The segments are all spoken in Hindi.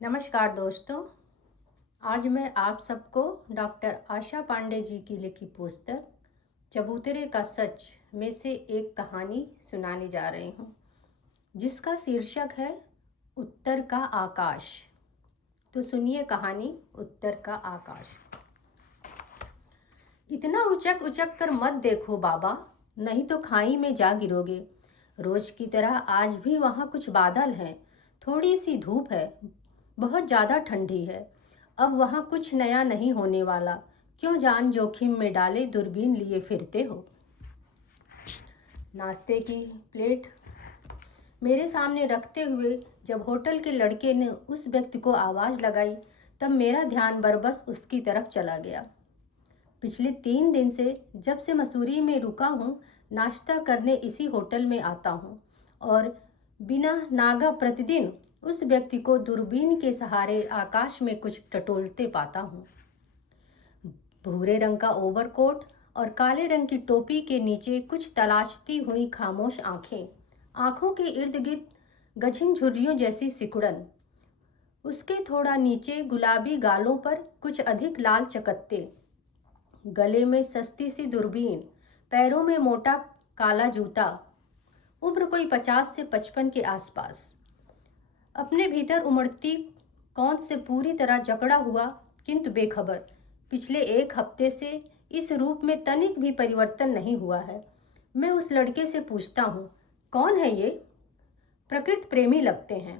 नमस्कार दोस्तों। आज मैं आप सबको डॉक्टर आशा पांडे जी की लिखी पुस्तक चबूतरे का सच में से एक कहानी सुनाने जा रही हूँ, जिसका शीर्षक है उत्तर का आकाश। तो सुनिए कहानी उत्तर का आकाश। इतना उचक उचक कर मत देखो बाबा, नहीं तो खाई में जा गिरोगे। रोज की तरह आज भी वहाँ कुछ बादल हैं, थोड़ी सी धूप है, बहुत ज़्यादा ठंडी है। अब वहाँ कुछ नया नहीं होने वाला, क्यों जान जोखिम में डाले दूरबीन लिए फिरते हो। नाश्ते की प्लेट मेरे सामने रखते हुए जब होटल के लड़के ने उस व्यक्ति को आवाज़ लगाई, तब मेरा ध्यान बरबस उसकी तरफ चला गया। पिछले 3 दिन से जब से मसूरी में रुका हूँ, नाश्ता करने इसी होटल में आता हूँ और बिना नागा प्रतिदिन उस व्यक्ति को दूरबीन के सहारे आकाश में कुछ टटोलते पाता हूँ। भूरे रंग का ओवरकोट और काले रंग की टोपी के नीचे कुछ तलाशती हुई खामोश आंखें, आंखों के इर्द गिर्द गझिन झुर्रियों जैसी सिकुड़न, उसके थोड़ा नीचे गुलाबी गालों पर कुछ अधिक लाल चकत्ते, गले में सस्ती सी दूरबीन, पैरों में मोटा काला जूता। उम्र कोई 50 से 55 के आसपास। अपने भीतर उमड़ती कौंध से पूरी तरह जकड़ा हुआ, किंतु बेखबर। पिछले 1 हफ्ते से इस रूप में तनिक भी परिवर्तन नहीं हुआ है। मैं उस लड़के से पूछता हूँ, कौन है ये? प्रकृति प्रेमी लगते हैं।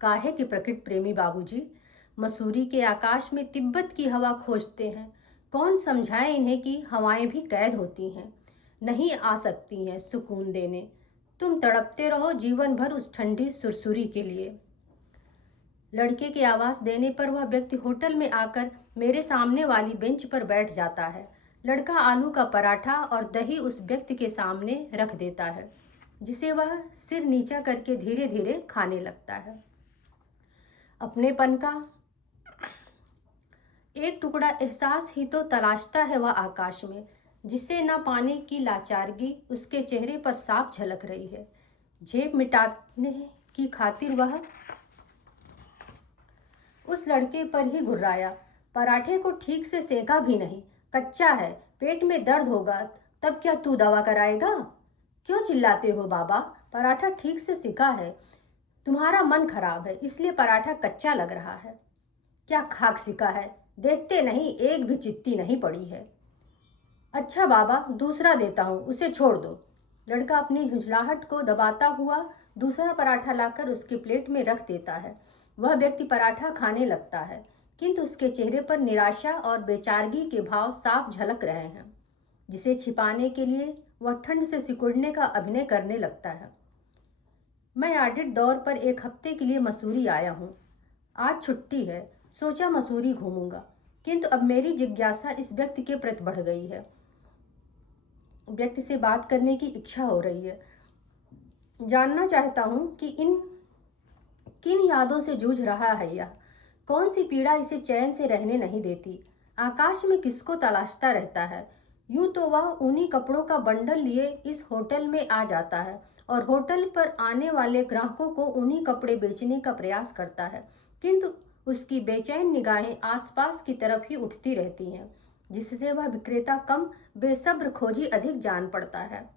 काहे कि प्रकृति प्रेमी बाबूजी? मसूरी के आकाश में तिब्बत की हवा खोजते हैं। कौन समझाए इन्हें कि हवाएं भी कैद होती हैं, नहीं आ सकती हैं सुकून देने। तुम तड़पते रहो जीवन भर उस ठंडी सुरसुरी के लिए। लड़के की आवाज़ देने पर वह व्यक्ति होटल में आकर मेरे सामने वाली बेंच पर बैठ जाता है। लड़का आलू का पराठा और दही उस व्यक्ति के सामने रख देता है, जिसे वह सिर नीचा करके धीरे धीरे खाने लगता है। अपनेपन का एक टुकड़ा एहसास ही तो तलाशता है वह आकाश में, जिसे न पाने की लाचारगी उसके चेहरे पर साफ झलक रही है। जेब मिटाने की खातिर वह उस लड़के पर ही घुर्राया। पराठे को ठीक से सेका भी नहीं, कच्चा है, पेट में दर्द होगा तब क्या तू दवा कराएगा? क्यों चिल्लाते हो बाबा? पराठा ठीक से सिका है, तुम्हारा मन खराब है इसलिए पराठा कच्चा लग रहा है। क्या खाक सिका है, देखते नहीं एक भी चित्ती नहीं पड़ी है। अच्छा बाबा, दूसरा देता हूँ, उसे छोड़ दो। लड़का अपनी झुंझलाहट को दबाता हुआ दूसरा पराठा लाकर उसकी प्लेट में रख देता है। वह व्यक्ति पराठा खाने लगता है, किंतु उसके चेहरे पर निराशा और बेचारगी के भाव साफ झलक रहे हैं, जिसे छिपाने के लिए वह ठंड से सिकुड़ने का अभिनय करने लगता है। मैं ऑडिट दौर पर 1 हफ्ते के लिए मसूरी आया हूँ। आज छुट्टी है, सोचा मसूरी घूमूंगा, किंतु अब मेरी जिज्ञासा इस व्यक्ति के प्रति बढ़ गई है। व्यक्ति से बात करने की इच्छा हो रही है। जानना चाहता हूँ कि किन यादों से जूझ रहा है यह, कौन सी पीड़ा इसे चैन से रहने नहीं देती। आकाश में किसको तलाशता रहता है? यूं तो वह ऊनी कपड़ों का बंडल लिए इस होटल में आ जाता है और होटल पर आने वाले ग्राहकों को ऊनी कपड़े बेचने का प्रयास करता है, किंतु उसकी बेचैन निगाहें आसपास की तरफ ही उठती रहती हैं, जिससे वह विक्रेता कम बेसब्र खोजी अधिक जान पड़ता है।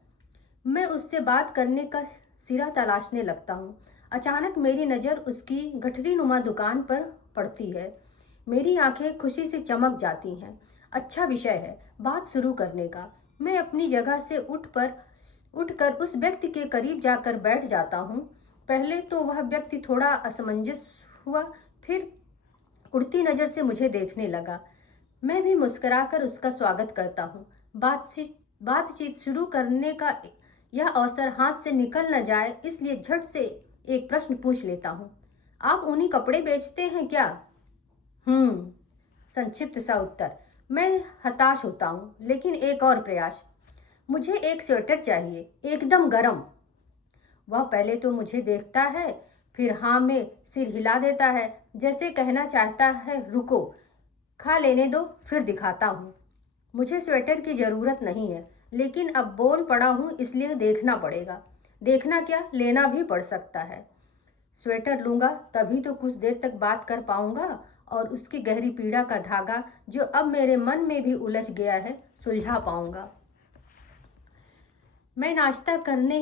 मैं उससे बात करने का सिरा तलाशने लगता हूँ। अचानक मेरी नज़र उसकी गठरी नुमा दुकान पर पड़ती है। मेरी आंखें खुशी से चमक जाती हैं। अच्छा विषय है बात शुरू करने का। मैं अपनी जगह से उठकर उस व्यक्ति के करीब जाकर बैठ जाता हूँ। पहले तो वह व्यक्ति थोड़ा असमंजस हुआ, फिर उड़ती नज़र से मुझे देखने लगा। मैं भी मुस्कुराकर उसका स्वागत करता हूँ। बातचीत शुरू करने का यह अवसर हाथ से निकल न जाए, इसलिए झट से एक प्रश्न पूछ लेता हूँ। आप ऊनी कपड़े बेचते हैं क्या? संक्षिप्त सा उत्तर। मैं हताश होता हूँ, लेकिन एक और प्रयास। मुझे एक स्वेटर चाहिए, एकदम गर्म। वह पहले तो मुझे देखता है, फिर हाँ में सिर हिला देता है, जैसे कहना चाहता है रुको, खा लेने दो, फिर दिखाता हूँ। मुझे स्वेटर की ज़रूरत नहीं है, लेकिन अब बोल पड़ा हूँ इसलिए देखना पड़ेगा। देखना क्या, लेना भी पड़ सकता है। स्वेटर लूँगा तभी तो कुछ देर तक बात कर पाऊँगा और उसकी गहरी पीड़ा का धागा जो अब मेरे मन में भी उलझ गया है सुलझा पाऊँगा। मैं नाश्ता करने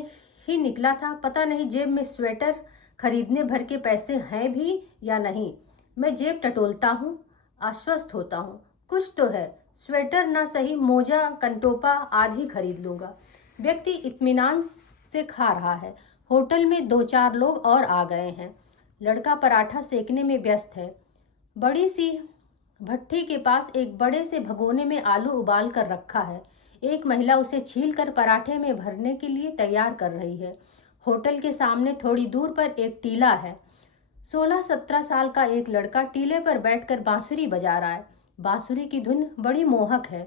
ही निकला था, पता नहीं जेब में स्वेटर खरीदने भर के पैसे हैं भी या नहीं। मैं जेब टटोलता हूँ, आश्वस्त होता हूँ, कुछ तो है। स्वेटर ना सही, मोजा कंटोपा आदि खरीद लूँगा। व्यक्ति इत्मीनान से खा रहा है। होटल में 2-4 लोग और आ गए हैं। लड़का पराठा सेकने में व्यस्त है। बड़ी सी भट्ठी के पास एक बड़े से भगोने में आलू उबाल कर रखा है। एक महिला उसे छील कर पराठे में भरने के लिए तैयार कर रही है। होटल के सामने थोड़ी दूर पर एक टीला है। 16-17 साल का एक लड़का टीले पर बैठकर बांसुरी बजा रहा है। बांसुरी की धुन बड़ी मोहक है।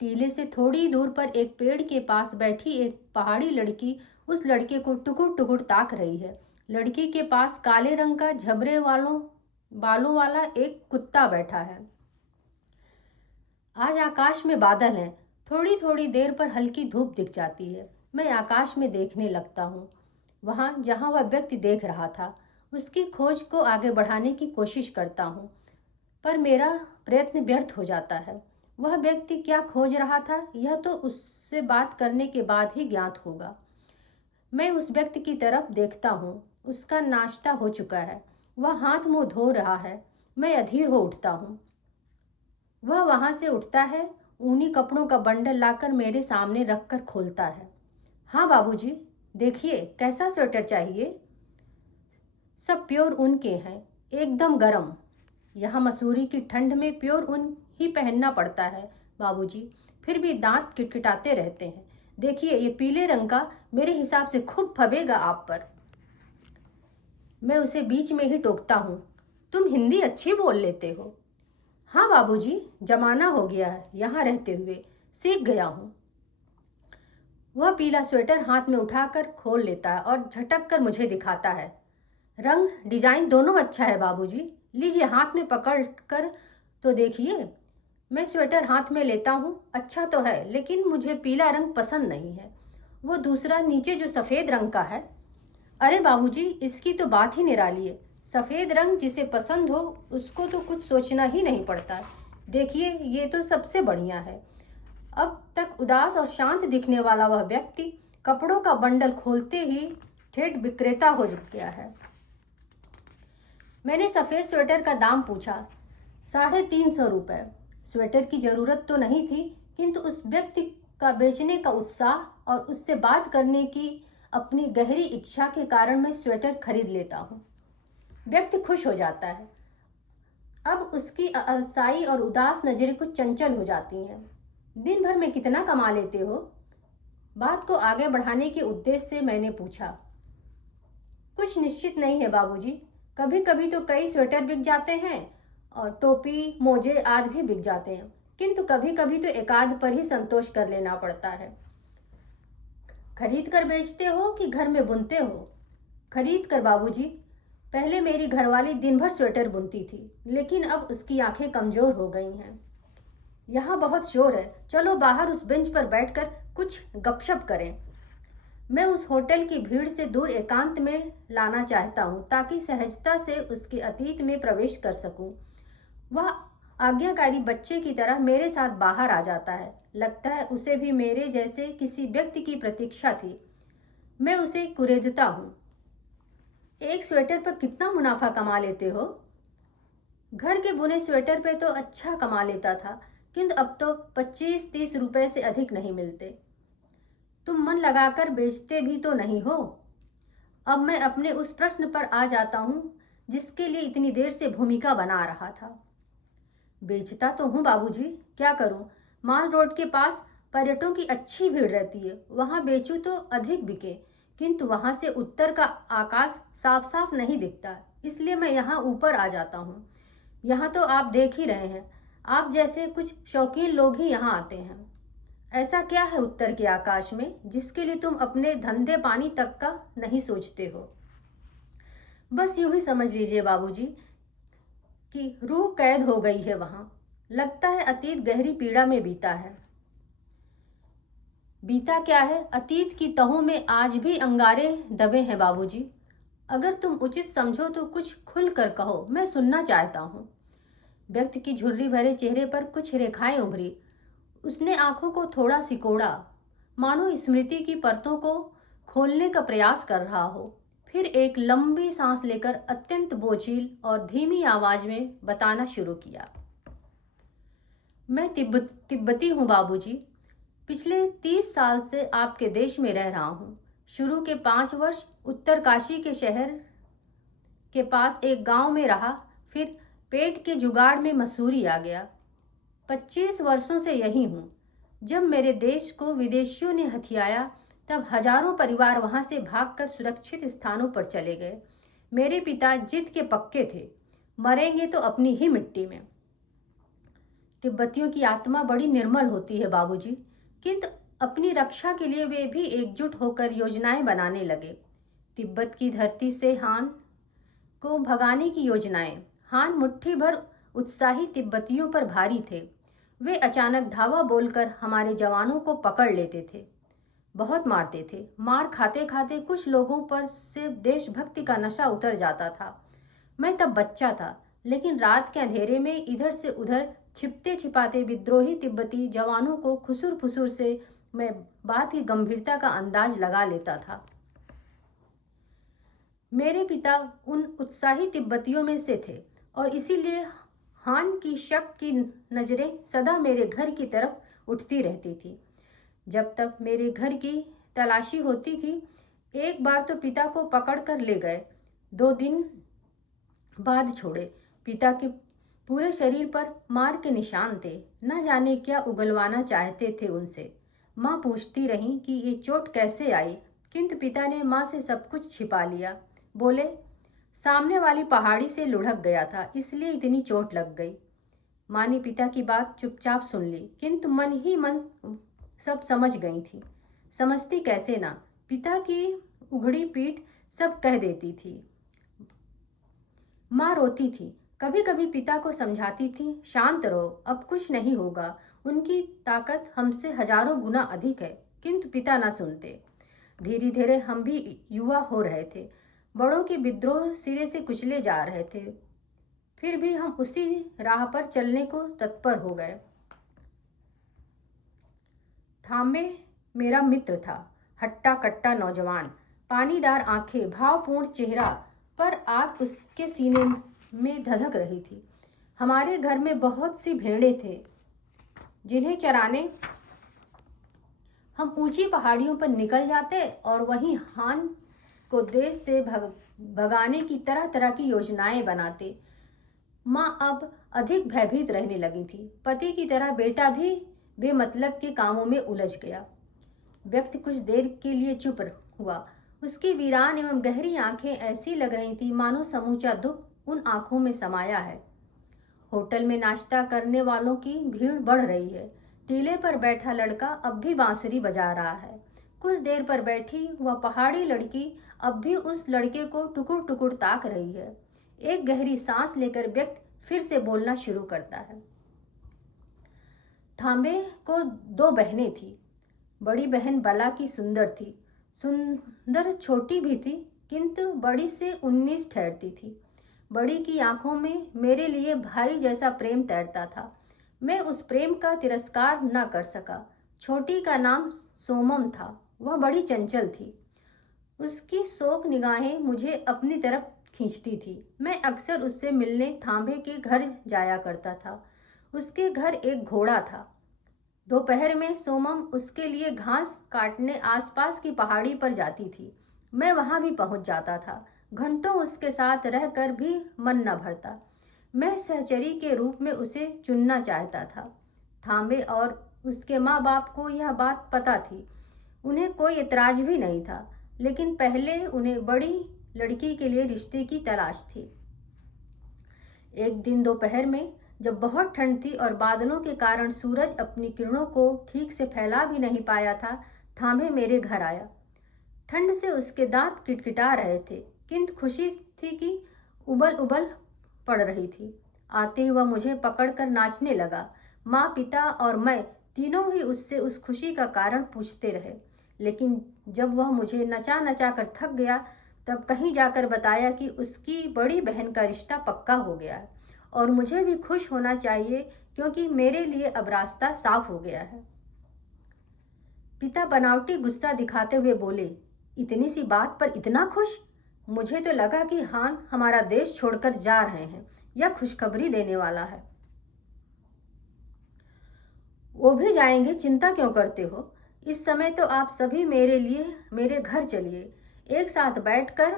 टीले से थोड़ी दूर पर एक पेड़ के पास बैठी एक पहाड़ी लड़की उस लड़के को टुकुर टुकुर ताक रही है। लड़की के पास काले रंग का झबरे बालों वाला एक कुत्ता बैठा है। आज आकाश में बादल हैं। थोड़ी थोड़ी देर पर हल्की धूप दिख जाती है। मैं आकाश में देखने लगता हूँ, वहाँ जहाँ वह व्यक्ति देख रहा था। उसकी खोज को आगे बढ़ाने की कोशिश करता हूँ, पर मेरा प्रयत्न व्यर्थ हो जाता है। वह व्यक्ति क्या खोज रहा था यह तो उससे बात करने के बाद ही ज्ञात होगा। मैं उस व्यक्ति की तरफ देखता हूँ। उसका नाश्ता हो चुका है। वह हाथ मुंह धो रहा है। मैं अधीर हो उठता हूँ। वह वहाँ से उठता है, ऊनी कपड़ों का बंडल लाकर मेरे सामने रखकर खोलता है। हाँ बाबूजी, देखिए कैसा स्वेटर चाहिए। सब प्योर ऊन के हैं, एकदम गरम। यहाँ मसूरी की ठंड में प्योर ऊन ही पहनना पड़ता है बाबूजी, फिर भी दांत किटकिटाते रहते हैं। देखिए ये पीले रंग का मेरे हिसाब से खूब फबेगा आप पर। मैं उसे बीच में ही टोकता हूँ, तुम हिंदी अच्छी बोल लेते हो। हाँ बाबूजी, जमाना हो गया है यहाँ रहते हुए, सीख गया हूँ। वह पीला स्वेटर हाथ में उठाकर खोल लेता है और झटक कर मुझे दिखाता है। रंग डिजाइन दोनों अच्छा है बाबूजी, लीजिए हाथ में पकड़ कर तो देखिए। मैं स्वेटर हाथ में लेता हूँ, अच्छा तो है लेकिन मुझे पीला रंग पसंद नहीं है। वो दूसरा नीचे जो सफ़ेद रंग का है, अरे बाबूजी इसकी तो बात ही निराली है। सफ़ेद रंग जिसे पसंद हो उसको तो कुछ सोचना ही नहीं पड़ता। देखिए ये तो सबसे बढ़िया है। अब तक उदास और शांत दिखने वाला वह व्यक्ति कपड़ों का बंडल खोलते ही ठेठ विक्रेता हो गया है। मैंने सफ़ेद स्वेटर का दाम पूछा, 350 रुपये। स्वेटर की ज़रूरत तो नहीं थी, किंतु उस व्यक्ति का बेचने का उत्साह और उससे बात करने की अपनी गहरी इच्छा के कारण मैं स्वेटर खरीद लेता हूँ। व्यक्ति खुश हो जाता है। अब उसकी अलसाई और उदास नज़रें कुछ चंचल हो जाती हैं। दिन भर में कितना कमा लेते हो? बात को आगे बढ़ाने के उद्देश्य से मैंने पूछा। कुछ निश्चित नहीं है बाबूजी, कभी कभी तो कई स्वेटर बिक जाते हैं और टोपी मोजे आदि भी बिक जाते हैं, किंतु कभी कभी तो एकाध पर ही संतोष कर लेना पड़ता है। खरीद कर बेचते हो कि घर में बुनते हो? खरीद कर बाबूजी। पहले मेरी घरवाली दिन भर स्वेटर बुनती थी, लेकिन अब उसकी आंखें कमजोर हो गई हैं। यहाँ बहुत शोर है, चलो बाहर उस बेंच पर बैठकर कुछ गपशप करें। मैं उस होटल की भीड़ से दूर एकांत में लाना चाहता हूँ ताकि सहजता से उसके अतीत में प्रवेश कर सकूँ। वह आज्ञाकारी बच्चे की तरह मेरे साथ बाहर आ जाता है। लगता है उसे भी मेरे जैसे किसी व्यक्ति की प्रतीक्षा थी। मैं उसे कुरेदता हूँ। एक स्वेटर पर कितना मुनाफा कमा लेते हो? घर के बुने स्वेटर पे तो अच्छा कमा लेता था, किंतु अब तो 25-30 रुपए से अधिक नहीं मिलते। तुम मन लगाकर बेचते भी तो नहीं हो। अब मैं अपने उस प्रश्न पर आ जाता हूँ जिसके लिए इतनी देर से भूमिका बना रहा था। बेचता तो हूँ बाबूजी, क्या करूँ? माल रोड के पास पर्यटकों की अच्छी भीड़ रहती है, वहाँ बेचूँ तो अधिक बिके, किंतु वहाँ से उत्तर का आकाश साफ साफ नहीं दिखता, इसलिए मैं यहाँ ऊपर आ जाता हूँ। यहाँ तो आप देख ही रहे हैं, आप जैसे कुछ शौकीन लोग ही यहाँ आते हैं। ऐसा क्या है उत्तर के आकाश में जिसके लिए तुम अपने धंधे पानी तक का नहीं सोचते हो? बस यूं ही समझ लीजिए बाबूजी कि रूह कैद हो गई है वहाँ। लगता है अतीत गहरी पीड़ा में बीता है। बीता क्या है, अतीत की तहों में आज भी अंगारे दबे हैं बाबूजी। अगर तुम उचित समझो तो कुछ खुल कर कहो, मैं सुनना चाहता हूँ। व्यक्ति की झुर्री भरे चेहरे पर कुछ रेखाएं उभरी। उसने आंखों को थोड़ा सिकोड़ा, मानो स्मृति की परतों को खोलने का प्रयास कर रहा हो। फिर एक लंबी सांस लेकर अत्यंत बोझिल और धीमी आवाज में बताना शुरू किया। मैं तिब्बती हूँ बाबूजी। पिछले 30 साल से आपके देश में रह रहा हूँ। शुरू के 5 वर्ष उत्तरकाशी के शहर के पास एक गांव में रहा, फिर पेट के जुगाड़ में मसूरी आ गया। 25 वर्षों से यही हूँ। जब मेरे देश को विदेशियों ने हथियाया तब हजारों परिवार वहां से भागकर सुरक्षित स्थानों पर चले गए। मेरे पिता जिद के पक्के थे, मरेंगे तो अपनी ही मिट्टी में। तिब्बतियों की आत्मा बड़ी निर्मल होती है बाबूजी, किंतु अपनी रक्षा के लिए वे भी एकजुट होकर योजनाएं बनाने लगे। तिब्बत की धरती से हान को भगाने की योजनाएं। हान मुट्ठी भर उत्साही तिब्बतियों पर भारी थे। वे अचानक धावा बोलकर हमारे जवानों को पकड़ लेते थे, बहुत मारते थे। मार खाते खाते कुछ लोगों पर से देशभक्ति का नशा उतर जाता था। मैं तब बच्चा था, लेकिन रात के अंधेरे में इधर से उधर छिपते छिपाते विद्रोही तिब्बती जवानों को खुसुर फुसुर से मैं बात की गंभीरता का अंदाज लगा लेता था। मेरे पिता उन उत्साही तिब्बतियों में से थे और इसीलिए हान की शक की नजरें सदा मेरे घर की तरफ उठती रहती थी। जब तक मेरे घर की तलाशी होती थी, एक बार तो पिता को पकड़ कर ले गए, 2 दिन बाद छोड़े। पिता के पूरे शरीर पर मार के निशान थे। न जाने क्या उगलवाना चाहते थे उनसे। माँ पूछती रही कि ये चोट कैसे आई, किंतु पिता ने माँ से सब कुछ छिपा लिया। बोले, सामने वाली पहाड़ी से लुढ़क गया था, इसलिए इतनी चोट लग गई। माँ ने पिता की बात चुपचाप सुन ली, किंतु मन ही मन सब समझ गई थी। समझती कैसे ना, पिता की उघड़ी पीठ सब कह देती थी। माँ रोती थी, कभी कभी पिता को समझाती थी, शांत रहो, अब कुछ नहीं होगा, उनकी ताकत हमसे हजारों गुना अधिक है। किंतु पिता ना सुनते। धीरे धीरे हम भी युवा हो रहे थे, बड़ों के विद्रोह सिरे से कुचले जा रहे थे। फिर भी हम उसी राह पर चलने को तत्पर हो गए। थामे मेरा मित्र था, हट्टा कट्टा नौजवान, पानीदार आंखें, भावपूर्ण चेहरा, पर आग उसके सीने में धधक रही थी। हमारे घर में बहुत सी भेड़ें थे, जिन्हें चराने हम ऊंची पहाड़ियों पर निकल जाते और वहीं हान को देश से भगाने की तरह तरह की योजनाएं बनाते। माँ अब अधिक भयभीत रहने लगी थी। पति की तरह बेटा भी बेमतलब के कामों में उलझ गया। व्यक्ति कुछ देर के लिए चुप हुआ। उसकी वीरान एवं गहरी आंखें ऐसी लग रही थी मानो समूचा दुख उन आंखों में समाया है। होटल में नाश्ता करने वालों की भीड़ बढ़ रही है। टीले पर बैठा लड़का अब भी बांसुरी बजा रहा है। कुछ देर पर बैठी वह पहाड़ी लड़की अब भी उस लड़के को टुकुर टुकुर ताक रही है। एक गहरी सांस लेकर व्यक्ति फिर से बोलना शुरू करता है। थांबे को 2 बहनें थी। बड़ी बहन बला की सुंदर थी, सुंदर छोटी भी थी, किंतु बड़ी से 19 ठहरती थी। बड़ी की आंखों में मेरे लिए भाई जैसा प्रेम तैरता था। मैं उस प्रेम का तिरस्कार न कर सका। छोटी का नाम सोमम था। वह बड़ी चंचल थी। उसकी शोक निगाहें मुझे अपनी तरफ खींचती थी। मैं अक्सर उससे मिलने थांबे के घर जाया करता था। उसके घर एक घोड़ा था। दोपहर में सोमम उसके लिए घास काटने आसपास की पहाड़ी पर जाती थी। मैं वहां भी पहुंच जाता था। घंटों उसके साथ रहकर भी मन न भरता। मैं सहचरी के रूप में उसे चुनना चाहता था। थांबे और उसके माँ बाप को यह बात पता थी। उन्हें कोई एतराज भी नहीं था, लेकिन पहले उन्हें बड़ी लड़की के लिए रिश्ते की तलाश थी। एक दिन दोपहर में जब बहुत ठंड थी और बादलों के कारण सूरज अपनी किरणों को ठीक से फैला भी नहीं पाया था, थांबे मेरे घर आया। ठंड से उसके दांत किटकिटा रहे थे, किंतु खुशी थी कि उबल उबल पड़ रही थी। आते ही वह मुझे पकड़कर नाचने लगा। माँ, पिता और मैं तीनों ही उससे उस खुशी का कारण पूछते रहे, लेकिन जब वह मुझे नचा नचा कर थक गया तब कहीं जाकर बताया कि उसकी बड़ी बहन का रिश्ता पक्का हो गया है और मुझे भी खुश होना चाहिए क्योंकि मेरे लिए अब रास्ता साफ हो गया है। पिता बनावटी गुस्सा दिखाते हुए बोले, इतनी सी बात पर इतना खुश? मुझे तो लगा कि हान हमारा देश छोड़कर जा रहे हैं या खुशखबरी देने वाला है। वो भी जाएंगे, चिंता क्यों करते हो? इस समय तो आप सभी मेरे लिए मेरे घर चलिए, एक साथ बैठकर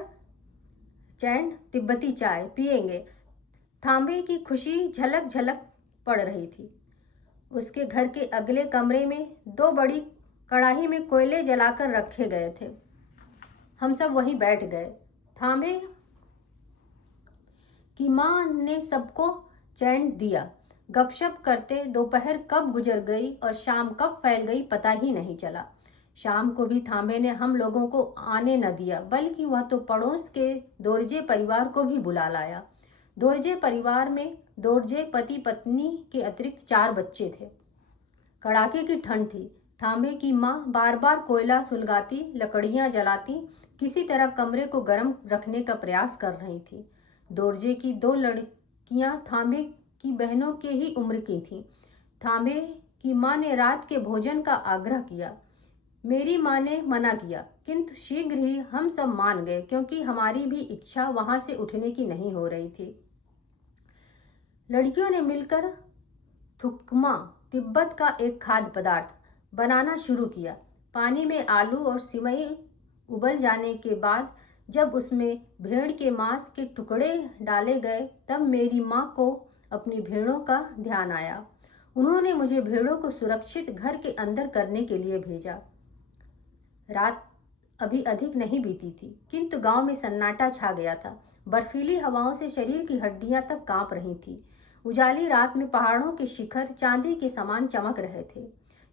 चैन तिब्बती चाय पिएंगे। थांबे की खुशी झलक झलक पड़ रही थी। उसके घर के अगले कमरे में 2 बड़ी कढ़ाई में कोयले जलाकर रखे गए थे। हम सब वहीं बैठ गए। थांबे की माँ ने सबको चैन दिया। गपशप करते दोपहर कब गुजर गई और शाम कब फैल गई पता ही नहीं चला। शाम को भी थांबे ने हम लोगों को आने न दिया, बल्कि वह तो पड़ोस के दोरजे परिवार को भी बुला लाया। दोरजे परिवार में दोरजे पति पत्नी के अतिरिक्त 4 बच्चे थे। कड़ाके की ठंड थी। थांबे की माँ बार बार कोयला सुलगाती, लकड़ियाँ जलाती, किसी तरह कमरे को गर्म रखने का प्रयास कर रही थी। दोरजे की 2 लड़कियाँ थांबे की बहनों के ही उम्र की थीं। थांबे की माँ ने रात के भोजन का आग्रह किया। मेरी माँ ने मना किया, किंतु शीघ्र ही हम सब मान गए क्योंकि हमारी भी इच्छा वहां से उठने की नहीं हो रही थी। लड़कियों ने मिलकर थुकमा, तिब्बत का एक खाद्य पदार्थ, बनाना शुरू किया। पानी में आलू और सिमई उबल जाने के बाद जब उसमें भेड़ के मांस के टुकड़े डाले गए तब मेरी माँ को अपनी भेड़ों का ध्यान आया। उन्होंने मुझे भेड़ों को सुरक्षित घर के अंदर करने के लिए भेजा। रात अभी अधिक नहीं बीती थी, किंतु गांव में सन्नाटा छा गया था। बर्फीली हवाओं से शरीर की हड्डियां तक कांप रही थी। उजाली रात में पहाड़ों के शिखर चांदी के समान चमक रहे थे।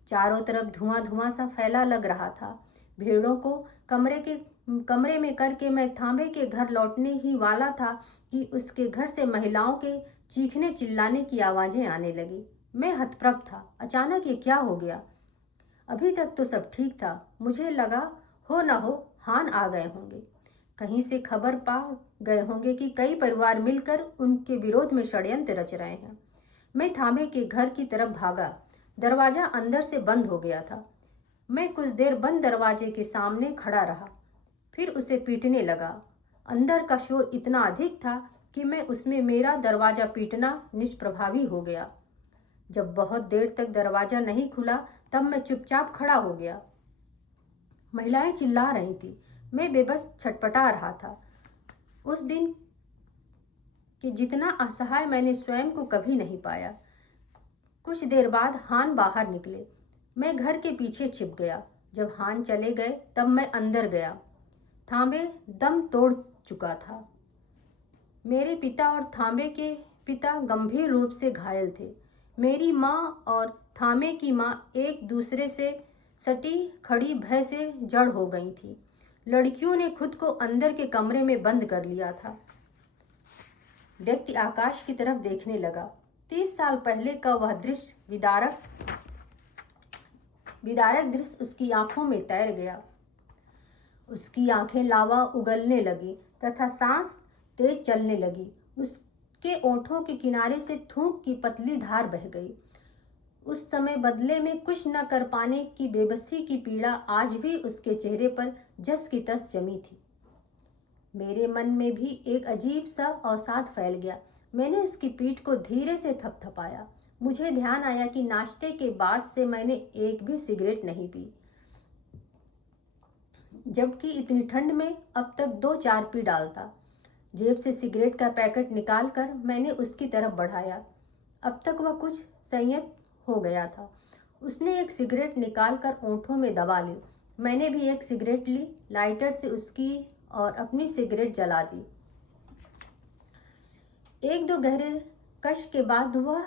चारों तरफ धुआं धुआं सा फैला लग रहा था। भेड़ों को कमरे में करके मैं थांबे के घर लौटने ही वाला था कि उसके घर से महिलाओं के चीखने चिल्लाने की आवाजें आने लगी। मैं हतप्रभ था। अचानक ये क्या हो गया? अभी तक तो सब ठीक था। मुझे लगा हो न हो हान आ गए होंगे, कहीं से खबर पा गए होंगे कि कई परिवार मिलकर उनके विरोध में षड्यंत्र रच रहे हैं। मैं थांबे के घर की तरफ भागा। दरवाजा अंदर से बंद हो गया था। मैं कुछ देर बंद दरवाजे के सामने खड़ा रहा, फिर उसे पीटने लगा। अंदर का शोर इतना अधिक था कि मैं उसमें मेरा दरवाजा पीटना निष्प्रभावी हो गया। जब बहुत देर तक दरवाजा नहीं खुला तब मैं चुपचाप खड़ा हो गया। महिलाएं चिल्ला रही थी। मैं बेबस छटपटा रहा था। उस दिन कि जितना असहाय मैंने स्वयं को कभी नहीं पाया। कुछ देर बाद हान बाहर निकले। मैं घर के पीछे छिप गया। जब हान चले गए तब मैं अंदर गया। थांबे दम तोड़ चुका था। मेरे पिता और थांबे के पिता गंभीर रूप से घायल थे। मेरी माँ और थांबे की माँ एक दूसरे से सटी खड़ी भय से जड़ हो गई थी। लड़कियों ने खुद को अंदर के कमरे में बंद कर लिया था। व्यक्ति आकाश की तरफ देखने लगा। 30 साल पहले का वह दृश्य, विदारक दृश्य उसकी आंखों में तैर गया। उसकी आंखें लावा उगलने लगी तथा सांस तेज चलने लगी। उसके ओंठों के किनारे से थूक की पतली धार बह गई। उस समय बदले में कुछ न कर पाने की बेबसी की पीड़ा आज भी उसके चेहरे पर जस की तस जमी थी। मेरे मन में भी एक अजीब सा अवसाद फैल गया। मैंने उसकी पीठ को धीरे से थपथपाया। मुझे ध्यान आया कि नाश्ते के बाद से मैंने एक भी सिगरेट नहीं पी, जबकि इतनी ठंड में अब तक 2-4 पी डालता। जेब से सिगरेट का पैकेट निकालकर मैंने उसकी तरफ बढ़ाया। अब तक वह कुछ संयत हो गया था। उसने एक सिगरेट निकालकर ओंठों में दबा ली। मैंने भी एक सिगरेट ली। लाइटर से उसकी और अपनी सिगरेट जला दी। 1-2 गहरे कश के बाद वह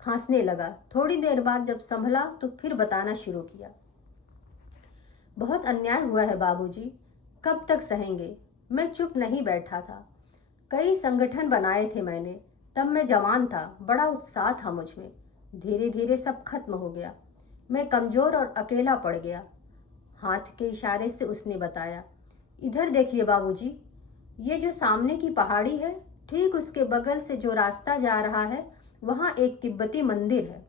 खांसने लगा। थोड़ी देर बाद जब संभला तो फिर बताना शुरू किया। बहुत अन्याय हुआ है बाबूजी, कब तक सहेंगे? मैं चुप नहीं बैठा था। कई संगठन बनाए थे मैंने। तब मैं जवान था, बड़ा उत्साह था मुझ में। धीरे धीरे सब खत्म हो गया। मैं कमजोर और अकेला पड़ गया। हाथ के इशारे से उसने बताया। इधर देखिए बाबूजी, ये जो सामने की पहाड़ी है, ठीक उसके बगल से जो रास्ता जा रहा है, वहाँ एक तिब्बती मंदिर है।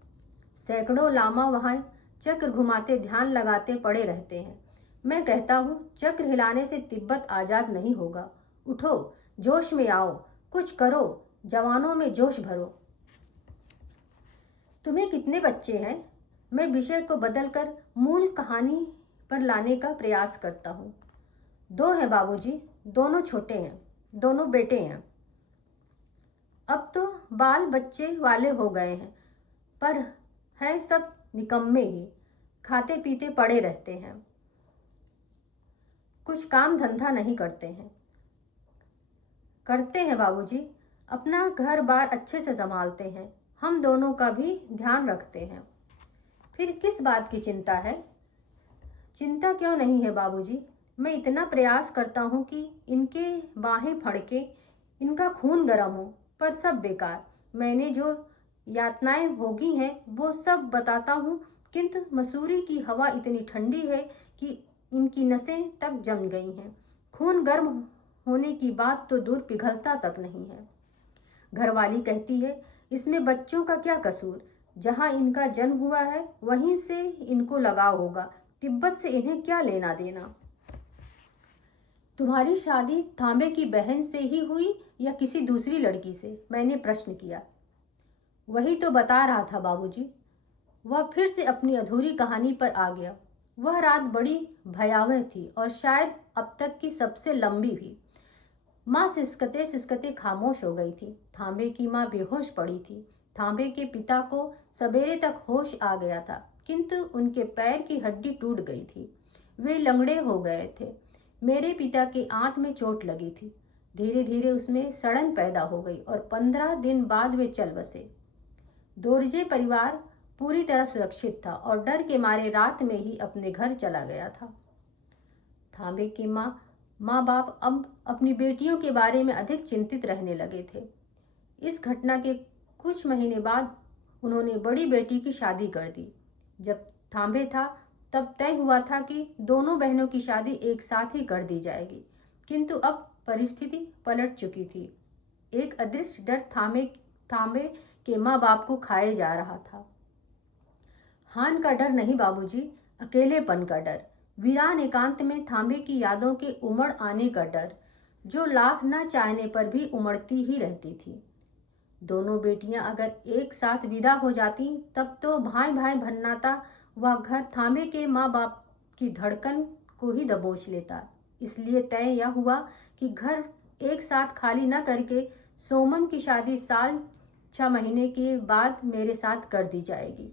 सैकड़ों लामा वहाँ चक्र घुमाते ध्यान लगाते पड़े रहते हैं। मैं कहता हूँ चक्र हिलाने से तिब्बत आज़ाद नहीं होगा। उठो, जोश में आओ, कुछ करो, जवानों में जोश भरो। तुम्हें कितने बच्चे हैं? मैं विषय को बदलकर मूल कहानी पर लाने का प्रयास करता हूँ। 2 हैं बाबूजी, दोनों छोटे हैं, दोनों बेटे हैं। अब तो बाल बच्चे वाले हो गए हैं, पर हैं सब निकम्मे ही, खाते पीते पड़े रहते हैं, कुछ काम धंधा नहीं करते हैं। करते हैं बाबूजी, अपना घर बार अच्छे से संभालते हैं, हम दोनों का भी ध्यान रखते हैं। फिर किस बात की चिंता है? चिंता क्यों नहीं है बाबूजी, मैं इतना प्रयास करता हूँ कि इनके बाहें फड़के, इनका खून गर्म हो, पर सब बेकार। मैंने जो यातनाएं भोगी हैं वो सब बताता हूँ, किंतु मसूरी की हवा इतनी ठंडी है कि इनकी नसें तक जम गई हैं। खून गर्म होने की बात तो दूर, पिघलता तक नहीं है। घरवाली कहती है, इसमें बच्चों का क्या कसूर? जहाँ इनका जन्म हुआ है वहीं से इनको लगाव होगा, तिब्बत से इन्हें क्या लेना देना? तुम्हारी शादी थांबे की बहन से ही हुई या किसी दूसरी लड़की से? मैंने प्रश्न किया। वही तो बता रहा था बाबूजी। वह फिर से अपनी अधूरी कहानी पर आ गया। वह रात बड़ी भयावह थी और शायद अब तक की सबसे लंबी भी। माँ सिसकते सिसकते खामोश हो गई थी। थांबे की माँ बेहोश पड़ी थी। थांबे के पिता को सवेरे तक होश आ गया था, किंतु उनके पैर की हड्डी टूट गई थी, वे लंगड़े हो गए थे। मेरे पिता की आंत में चोट लगी थी, धीरे धीरे उसमें सड़न पैदा हो गई और 15 दिन बाद वे चल बसे। दोरजे परिवार पूरी तरह सुरक्षित था और डर के मारे रात में ही अपने घर चला गया था। थांबे की माँ बाप अब अपनी बेटियों के बारे में अधिक चिंतित रहने लगे थे। इस घटना के कुछ महीने बाद उन्होंने बड़ी बेटी की शादी कर दी। जब थांबे था तब तय हुआ था कि दोनों बहनों की शादी एक साथ ही कर दी जाएगी, किंतु अब परिस्थिति पलट चुकी थी। एक अदृश्य डर थांबे के माँ बाप को खाए जा रहा था। हान का डर नहीं बाबूजी, अकेलेपन का डर, वीरान एकांत में थांबे की यादों के उमड़ आने का डर, जो लाख न चाहने पर भी उमड़ती ही रहती थी। दोनों बेटियां अगर एक साथ विदा हो जाती तब तो भाई भाई भन्नाता वह घर थांबे के माँ बाप की धड़कन को ही दबोच लेता। इसलिए तय यह हुआ कि घर एक साथ खाली न करके सोमम की शादी साल 6 महीने के बाद मेरे साथ कर दी जाएगी।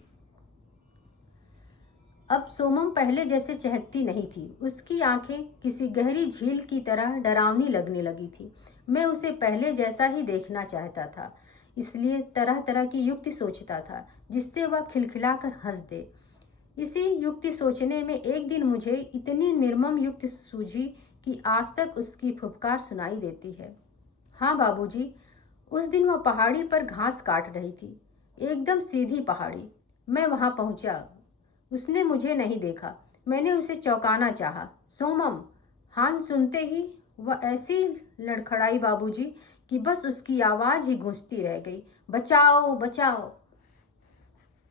अब सोमम पहले जैसे चहकती नहीं थी। उसकी आंखें किसी गहरी झील की तरह डरावनी लगने लगी थी। मैं उसे पहले जैसा ही देखना चाहता था, इसलिए तरह तरह की युक्ति सोचता था जिससे वह खिलखिलाकर हंस दे। इसी युक्ति सोचने में एक दिन मुझे इतनी निर्मम युक्ति सूझी कि आज तक उसकी फुफकार सुनाई देती है। हाँ बाबूजी, उस दिन वह पहाड़ी पर घास काट रही थी, एकदम सीधी पहाड़ी। मैं वहां पहुंचा। उसने मुझे नहीं देखा। मैंने उसे चौंकाना चाहा। सोमम! हान सुनते ही वह ऐसी लड़खड़ाई बाबूजी कि बस उसकी आवाज ही गूंजती रह गई, बचाओ बचाओ।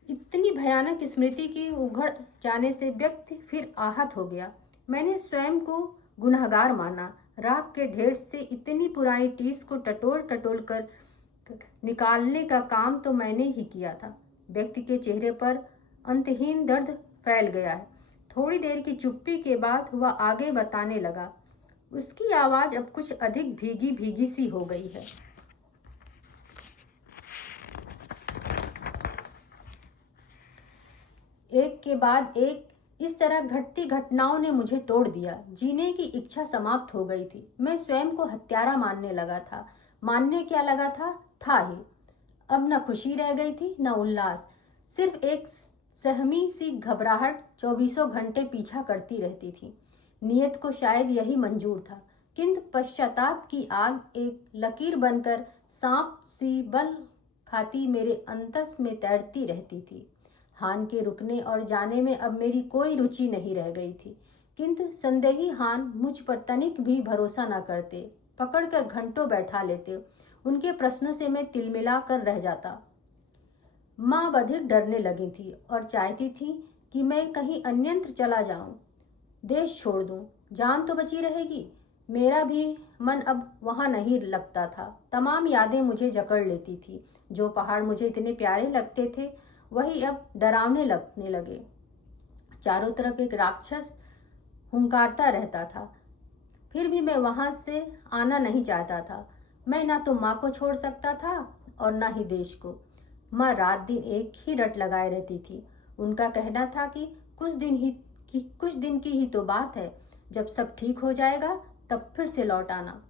इतनी भयानक स्मृति की उघड़ जाने से व्यक्ति फिर आहत हो गया। मैंने स्वयं को गुनहगार माना। राख के ढेर से इतनी पुरानी टीस को टटोल टटोल कर निकालने का काम तो मैंने ही किया था। व्यक्ति के चेहरे पर अंतहीन दर्द फैल गया है। थोड़ी देर की चुप्पी के बाद वह आगे बताने लगा। उसकी आवाज अब कुछ अधिक भीगी भीगी सी हो गई है। एक के बाद एक इस तरह घटती घटनाओं ने मुझे तोड़ दिया। जीने की इच्छा समाप्त हो गई थी। मैं स्वयं को हत्यारा मानने लगा था। मानने क्या लगा था ही। अब न खुशी रह गई थी न उल्लास, सिर्फ एक सहमी सी घबराहट 24 घंटे पीछा करती रहती थी। नियत को शायद यही मंजूर था, किंतु पश्चाताप की आग एक लकीर बनकर सांप सी बल खाती मेरे अंतस में तैरती रहती थी। हान के रुकने और जाने में अब मेरी कोई रुचि नहीं रह गई थी। किंतु संदेही हान मुझ पर तनिक भी भरोसा न करते। पकड़कर घंटों बैठा लेते। उनके प्रश्नों से मैं तिलमिला कर रह जाता। माँ अधिक डरने लगी थी और चाहती थी कि मैं कहीं अन्यत्र चला जाऊं, देश छोड़ दूं। जान तो बची रहेगी। मेरा भी मन अब वहां नहीं लगता था। तमाम यादें मुझे जकड़ लेती थी। जो पहाड़ मुझे इतने प्यारे लगते थे वही अब डरावने लगने लगे। चारों तरफ एक राक्षस हुंकारता रहता था। फिर भी मैं वहां से आना नहीं चाहता था। मैं ना तो माँ को छोड़ सकता था और ना ही देश को। माँ रात दिन एक ही रट लगाए रहती थी। उनका कहना था कि कुछ दिन की ही तो बात है, जब सब ठीक हो जाएगा तब फिर से लौट आना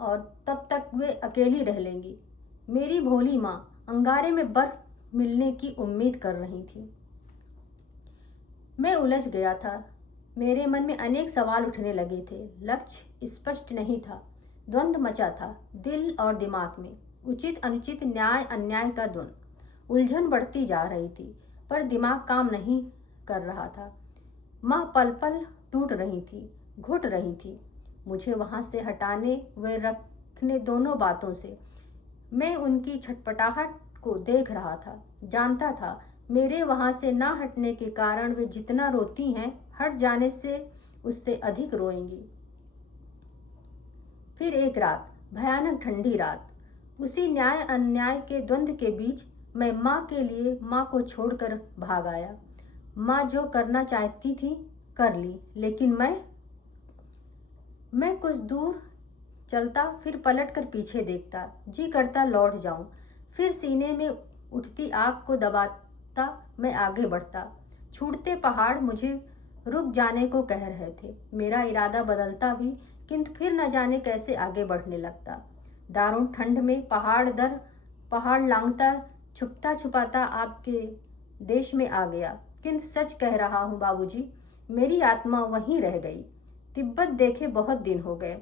और तब तक वे अकेली रह लेंगी। मेरी भोली माँ अंगारे में बर्फ मिलने की उम्मीद कर रही थी। मैं उलझ गया था। मेरे मन में अनेक सवाल उठने लगे थे। लक्ष्य स्पष्ट नहीं था। द्वंद्व मचा था दिल और दिमाग में। उचित अनुचित, न्याय अन्याय का द्वंद्व। उलझन बढ़ती जा रही थी पर दिमाग काम नहीं कर रहा था। माँ पल पल टूट रही थी, घुट रही थी। मुझे वहां से हटाने व रखने दोनों बातों से। मैं उनकी छटपटाहट को देख रहा था। जानता था मेरे वहां से ना हटने के कारण वे जितना रोती हैं, हट जाने से उससे अधिक रोएंगी। फिर एक रात, भयानक ठंडी रात, उसी न्याय अन्याय के द्वंद्व के बीच मैं माँ के लिए माँ को छोड़कर भाग आया। माँ जो करना चाहती थी कर ली, लेकिन मैं कुछ दूर चलता, फिर पलटकर पीछे देखता। जी करता लौट जाऊं। फिर सीने में उठती आग को दबाता मैं आगे बढ़ता। छूटते पहाड़ मुझे रुक जाने को कह रहे थे। मेरा इरादा बदलता भी, किंतु फिर न जाने कैसे आगे बढ़ने लगता। दारुण ठंड में पहाड़ दर पहाड़ लांघता, छुपता छुपाता आपके देश में आ गया। किंतु सच कह रहा हूँ बाबूजी, मेरी आत्मा वहीं रह गई। तिब्बत देखे बहुत दिन हो गए।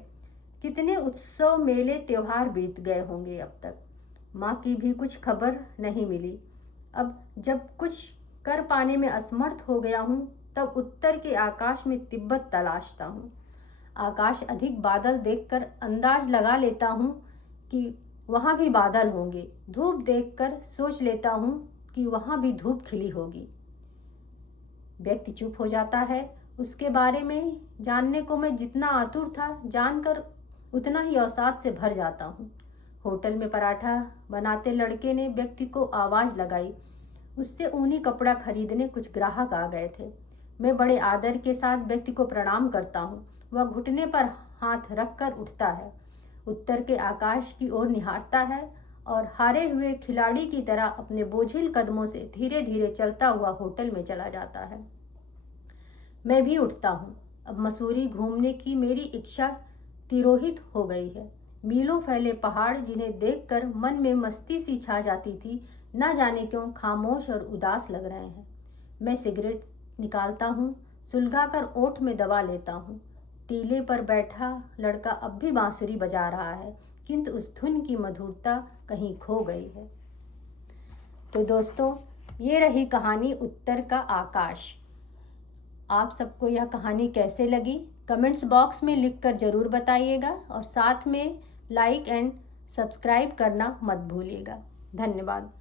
कितने उत्सव, मेले, त्योहार बीत गए होंगे अब तक। माँ की भी कुछ खबर नहीं मिली। अब जब कुछ कर पाने में असमर्थ हो गया हूँ, तब उत्तर के आकाश में तिब्बत तलाशता हूँ। आकाश अधिक बादल देखकर अंदाज लगा लेता हूँ कि वहाँ भी बादल होंगे। धूप देखकर सोच लेता हूँ कि वहाँ भी धूप खिली होगी। व्यक्ति चुप हो जाता है। उसके बारे में जानने को मैं जितना आतुर था, जानकर उतना ही अवसाद से भर जाता हूँ। होटल में पराठा बनाते लड़के ने व्यक्ति को आवाज़ लगाई। उससे ऊनी कपड़ा खरीदने कुछ ग्राहक आ गए थे। मैं बड़े आदर के साथ व्यक्ति को प्रणाम करता हूँ। वह घुटने पर हाथ रखकर उठता है, उत्तर के आकाश की ओर निहारता है और हारे हुए खिलाड़ी की तरह अपने बोझिल कदमों से धीरे धीरे चलता हुआ होटल में चला जाता है। मैं भी उठता हूँ। अब मसूरी घूमने की मेरी इच्छा तिरोहित हो गई है। मीलों फैले पहाड़ जिन्हें देखकर मन में मस्ती सी छा जाती थी, न जाने क्यों खामोश और उदास लग रहे हैं। मैं सिगरेट निकालता हूँ, सुलगाकर ओठ में दबा लेता हूँ। टीले पर बैठा लड़का अब भी बांसुरी बजा रहा है, किंतु उस धुन की मधुरता कहीं खो गई है। तो दोस्तों, ये रही कहानी उत्तर का आकाश। आप सबको यह कहानी कैसे लगी कमेंट्स बॉक्स में लिखकर ज़रूर बताइएगा और साथ में लाइक एंड सब्सक्राइब करना मत भूलिएगा। धन्यवाद।